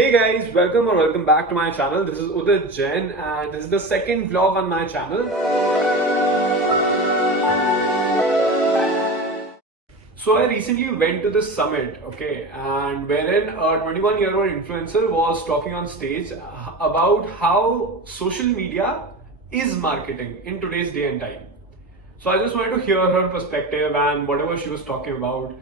Hey guys, welcome back to my channel. This is Udit Jain and this is the second vlog on my channel. So I recently went to this summit, okay, and wherein a 21-year-old influencer was talking on stage about how social media is marketing in today's day and time. So I just wanted to hear her perspective and whatever she was talking about.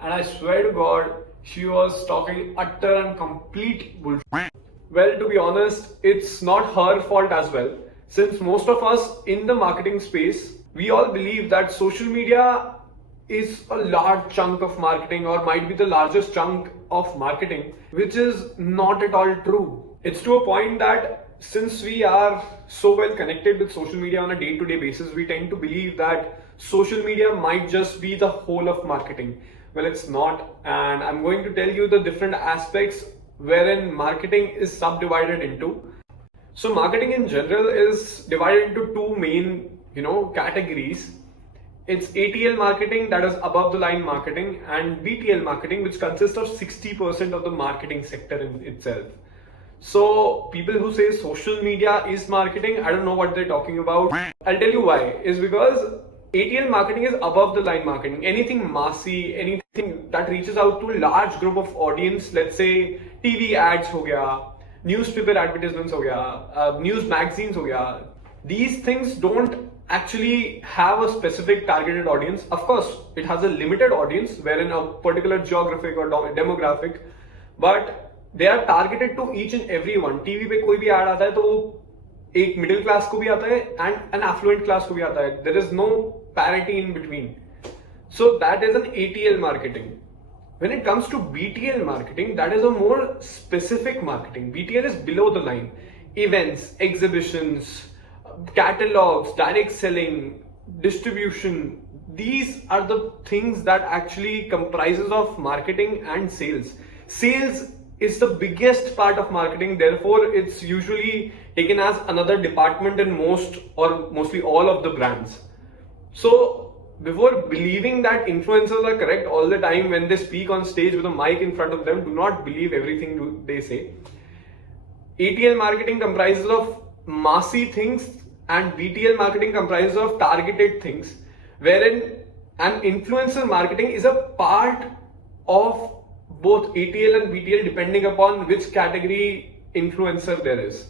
And I swear to God, she was talking utter and complete bullshit. Well, to be honest, it's not her fault as well. Since most of us in the marketing space, we all believe that social media is a large chunk of marketing or might be the largest chunk of marketing, which is not at all true. It's to a point that since we are so well connected with social media on a day-to-day basis, we tend to believe that social media might just be the whole of marketing. Well, it's not, and I'm going to tell you the different aspects wherein marketing is subdivided into. So marketing in general is divided into two main, categories. It's ATL marketing, that is above the line marketing, and BTL marketing, which consists of 60% of the marketing sector in itself. So people who say social media is marketing, I don't know what they're talking about. I'll tell you why. Is because ATL marketing is above the line marketing. Anything massy, anything that reaches out to a large group of audience, let's say TV ads ho gaya, newspaper advertisements ho gaya, news magazines ho gaya. These things don't actually have a specific targeted audience. Of course, it has a limited audience wherein a particular geographic or demographic, but they are targeted to each and every one. TV पे कोई भी ad आता है तो एक middle class को भी आता है and an affluent class को भी आता है. There is no parity in between. So that is an ATL marketing. When it comes to BTL marketing, that is a more specific marketing. BTL is below the line. Events, exhibitions, catalogs, direct selling, distribution. These are the things that actually comprises of marketing and sales. Sales is the biggest part of marketing, therefore it's usually taken as another department in most or mostly all of the brands. So before believing that influencers are correct all the time when they speak on stage with a mic in front of them, do not believe everything they say. ATL marketing comprises of massy things and BTL marketing comprises of targeted things, wherein an influencer marketing is a part of both ATL and BTL depending upon which category influencer there is.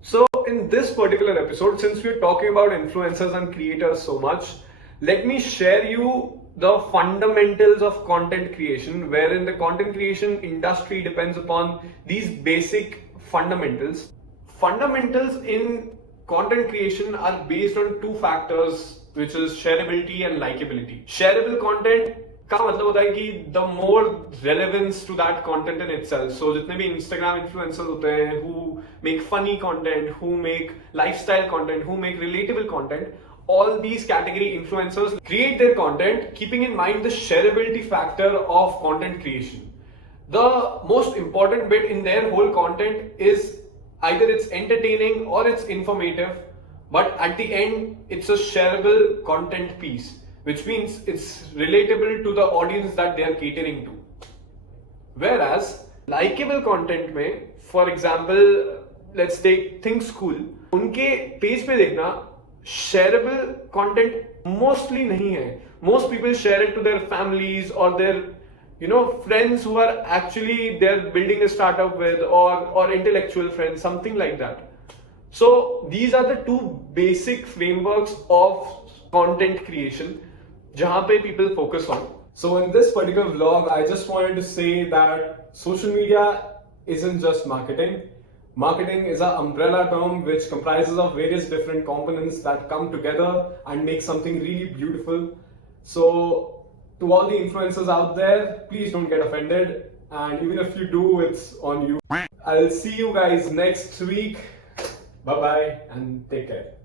So in this particular episode, since we're talking about influencers and creators so much, let me share you the fundamentals of content creation, wherein the content creation industry depends upon these basic fundamentals. Fundamentals in content creation are based on two factors, which is shareability and likability. Shareable content का मतलब होता है कि the more relevance to that content in itself. So जितने भी Instagram influencers होते हैं who make funny content, who make lifestyle content, who make relatable content, all these category influencers create their content keeping in mind the shareability factor of content creation. The most important bit in their whole content is either it's entertaining or it's informative, but at the end it's a shareable content piece, which means it's relatable to the audience that they are catering to. Whereas likable content में, for example, let's take Think School, उनके page पे देखना shareable content mostly नहीं है. Most people share it to their families or their friends who are actually they're building a startup with, or intellectual friends, something like that. So these are the two basic frameworks of content creation jahan pe people focus on. So in this particular vlog, I just wanted to say that social media isn't just marketing. Marketing is an umbrella term which comprises of various different components that come together and make something really beautiful. So to all the influencers out there, please don't get offended, and even if you do, it's on you. I'll see you guys next week. Bye bye and take care.